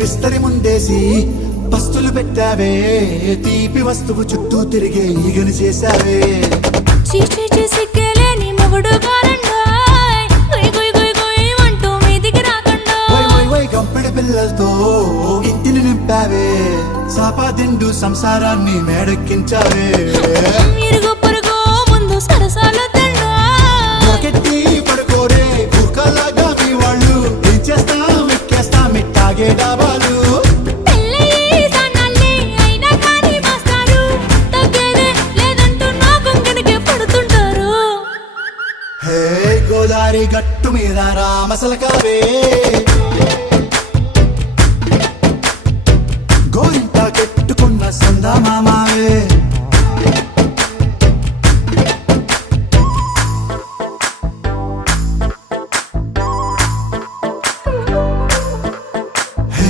విస్తరి ముందేసి పస్తులు పెట్టావే తీపి వస్తువు చుట్టూ తిరిగే ఈగని చేశావే చీచీ సిగ్గలేని మొగుడు గారండాయ్ గుయ్ గుయ్ గుయ్ గుయ్ అంటూ మీదికి రాకండాయ్ గంపెడి పిల్లలతో ఇంటిని నింపావే సాపాదిండు సంసారాన్ని మేడెక్కించావే ఇరుగు పొరుగు ముందు సరసాలు కెట్టి పడుకోరే కుక్కలాగా మీ వాళ్ళు ఏం చేస్తాం ఎక్కేస్తాం ఇట్టాగే డాబాలు గోదారి గట్టు మీద రామసలకావే